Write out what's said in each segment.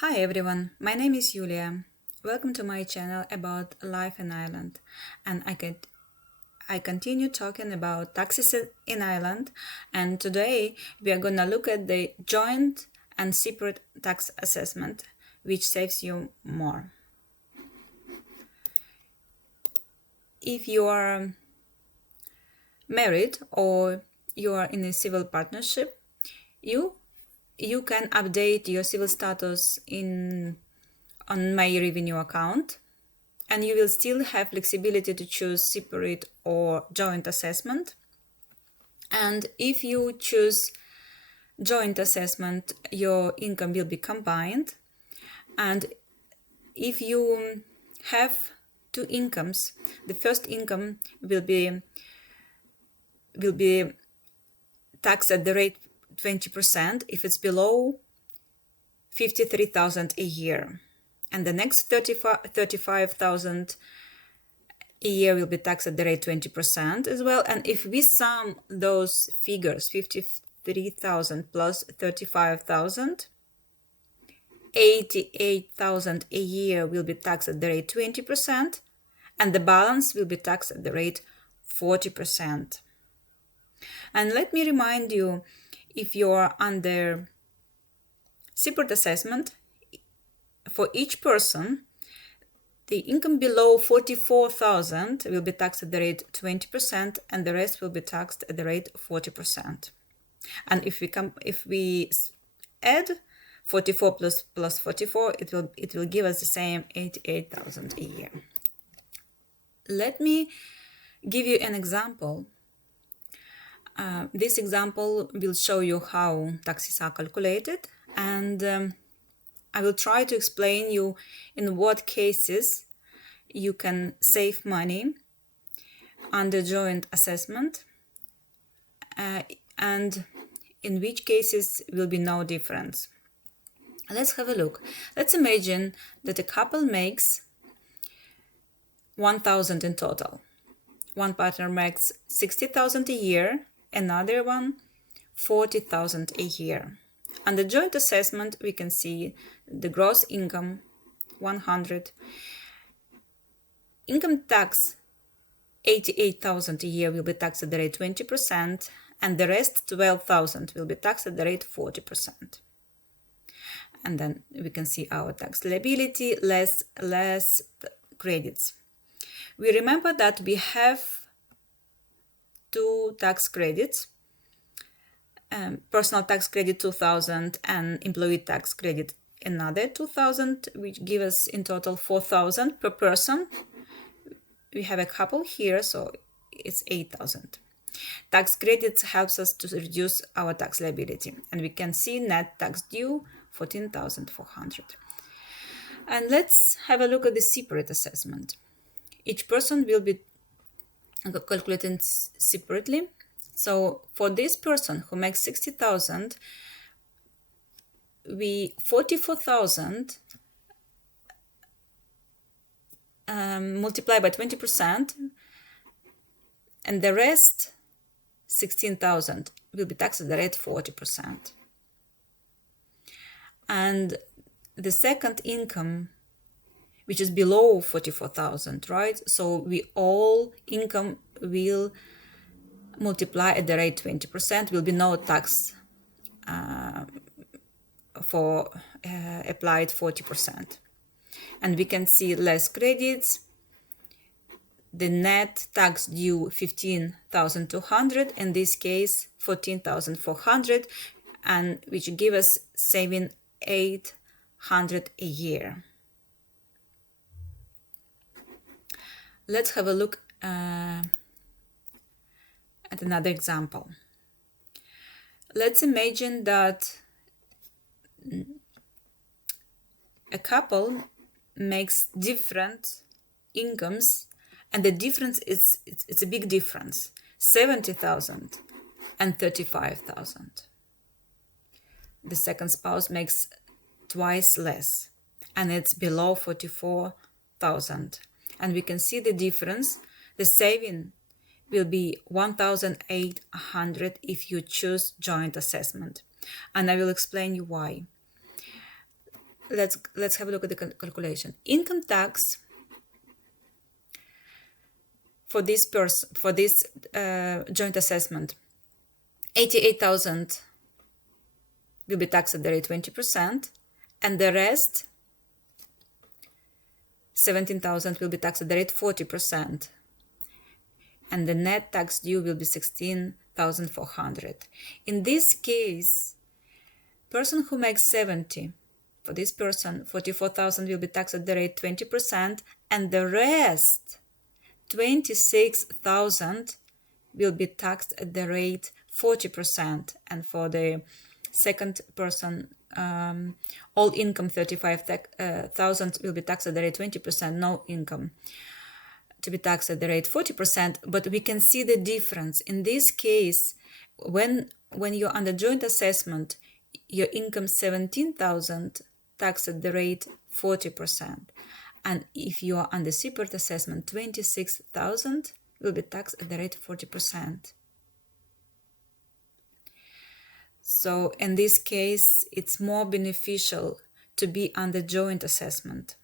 Hi everyone, my name is Julia. Welcome to my channel about life in Ireland, and I continue talking about taxes in Ireland, and today we are gonna look at the joint and separate tax assessment, which saves you more. If you are married or you are in a civil partnership, you can update your civil status on My Revenue account, and you will still have flexibility to choose separate or joint assessment. And if you choose joint assessment, your income will be combined. And if you have two incomes, the first income will be taxed at the rate 20% if it's below 53,000 a year, and the next 35,000 a year will be taxed at the rate 20% as well. And if we sum those figures, 53,000 plus 35,000, 88,000 a year will be taxed at the rate 20%, and the balance will be taxed at the rate 40%. And let me remind you, if you're under separate assessment, for each person, the income below 44,000 will be taxed at the rate 20%, and the rest will be taxed at the rate 40%. And if we add 44 plus 44, it will give us the same 88,000 a year. Let me give you an example. This example will show you how taxes are calculated, and I will try to explain you in what cases you can save money under joint assessment, and in which cases will be no difference. Let's have a look. Let's imagine that a couple makes 1,000 in total. One partner makes 60,000 a year, another one 40,000 a year. Under joint assessment, we can see the gross income 100, income tax 88,000 a year will be taxed at the rate 20%, and the rest 12,000 will be taxed at the rate 40%. And then we can see our tax liability less credits. We remember that we have two tax credits, personal tax credit 2,000 and employee tax credit another 2,000, which give us in total 4,000 per person. We have a couple here, so it's 8,000. Tax credits helps us to reduce our tax liability, and we can see net tax due 14,400. And let's have a look at the separate assessment. Each person will be calculated separately. So for this person who makes 60,000, 44,000 multiplied by 20%, and the rest 16,000 will be taxed at the rate 40%. And the second income, which is below 44,000, right? So we all income will multiply at the rate 20%, will be no tax for applied 40%. And we can see less credits, the net tax due 15,200, in this case 14,400, and which give us saving 800 a year. Let's have a look at another example. Let's imagine that a couple makes different incomes, and the difference is it's a big difference, 70,000 and 35,000. The second spouse makes twice less, and it's below 44,000. And we can see the difference. The saving will be 1,800 if you choose joint assessment. And I will explain you why. let's have a look at the calculation. Income tax for this joint assessment, 88,000 will be taxed at the rate 20%, and the rest, 17,000, will be taxed at the rate 40%. And the net tax due will be 16,400. In this case, person who makes 70, for this person, 44,000 will be taxed at the rate 20%, and the rest, 26,000, will be taxed at the rate 40%. And for the second person, all income 35,000 will be taxed at the rate 20%, no income to be taxed at the rate 40%. But we can see the difference. In this case, when you're under joint assessment, your income 17,000 taxed at the rate 40%. And if you are under separate assessment, 26,000 will be taxed at the rate 40%. So in this case, it's more beneficial to be under joint assessment.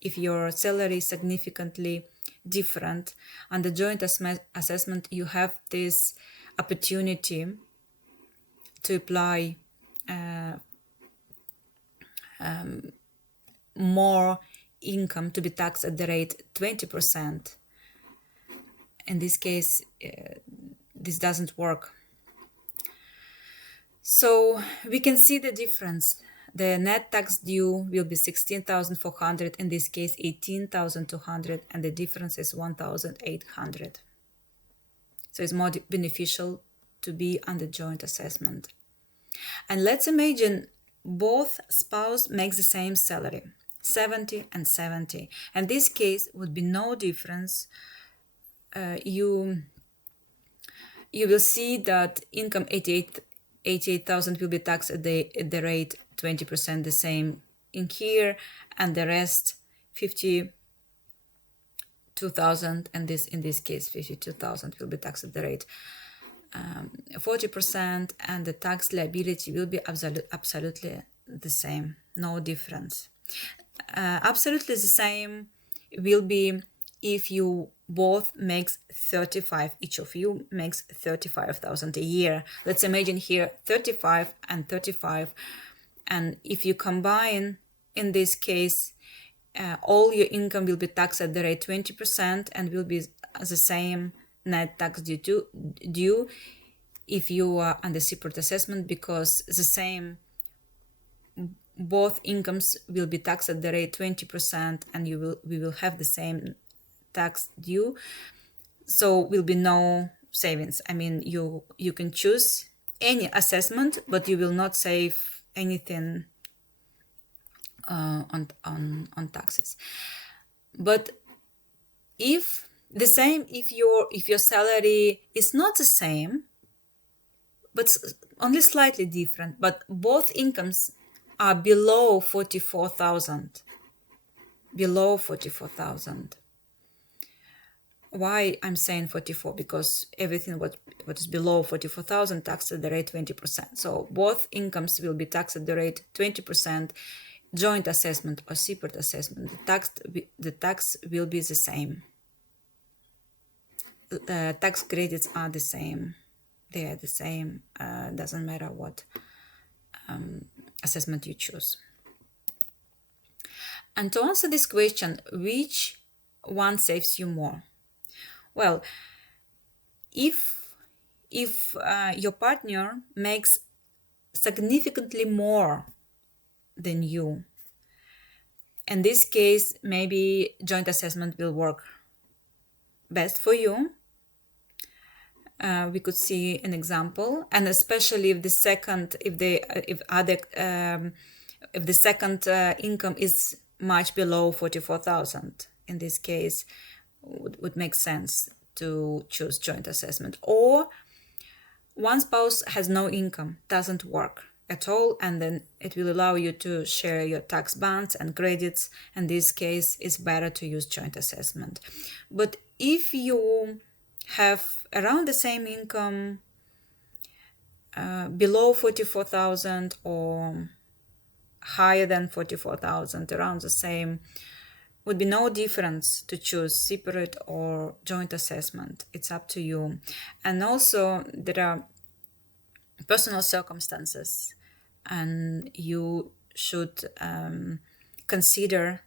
If your salary is significantly different, under joint assessment, you have this opportunity to apply more income to be taxed at the rate 20%. In this case, this doesn't work. So we can see the difference. The net tax due will be 16,400, in this case 18,200, and the difference is 1,800. So it's more beneficial to be under joint assessment. And let's imagine both spouse makes the same salary, 70 and 70. And this case would be no difference. You will see that income 88,000 will be taxed at the rate 20%, the same in here, and the rest 52,000, and in this case 52,000 will be taxed at the rate 40%, and the tax liability will be absolutely the same, no difference. Absolutely the same will be if you both makes 35, each of you makes 35,000 a year. Let's imagine here 35 and 35, and if you combine, in this case, all your income will be taxed at the rate 20% and will be the same net tax due if you are under separate assessment, because the same, both incomes will be taxed at the rate 20%, and we will have the same tax due, so will be no savings. I mean, you can choose any assessment, but you will not save anything on taxes. But if your salary is not the same, but only slightly different, but both incomes are below 44,000, Why I'm saying 44? Because everything what is below 44,000 taxed at the rate 20%. So both incomes will be taxed at the rate 20%, joint assessment or separate assessment. The tax will be the same. Tax credits are the same. They are the same. Doesn't matter what assessment you choose. And to answer this question, which one saves you more? Well, if your partner makes significantly more than you, in this case, maybe joint assessment will work best for you. We could see an example, and especially if the second income is much below 44,000, in this case, would make sense to choose joint assessment. Or one spouse has no income, doesn't work at all, and then it will allow you to share your tax bonds and credits. In this case, it's better to use joint assessment. But if you have around the same income, below 44,000 or higher than 44,000, around the same, would be no difference to choose separate or joint assessment. It's up to you. And also there are personal circumstances, and you should consider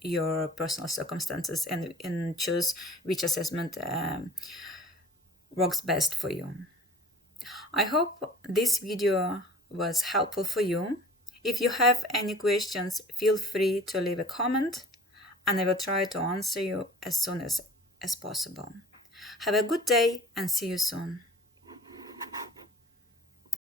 your personal circumstances and choose which assessment works best for you. I hope this video was helpful for you. If you have any questions, feel free to leave a comment, and I will try to answer you as soon as possible. Have a good day and see you soon.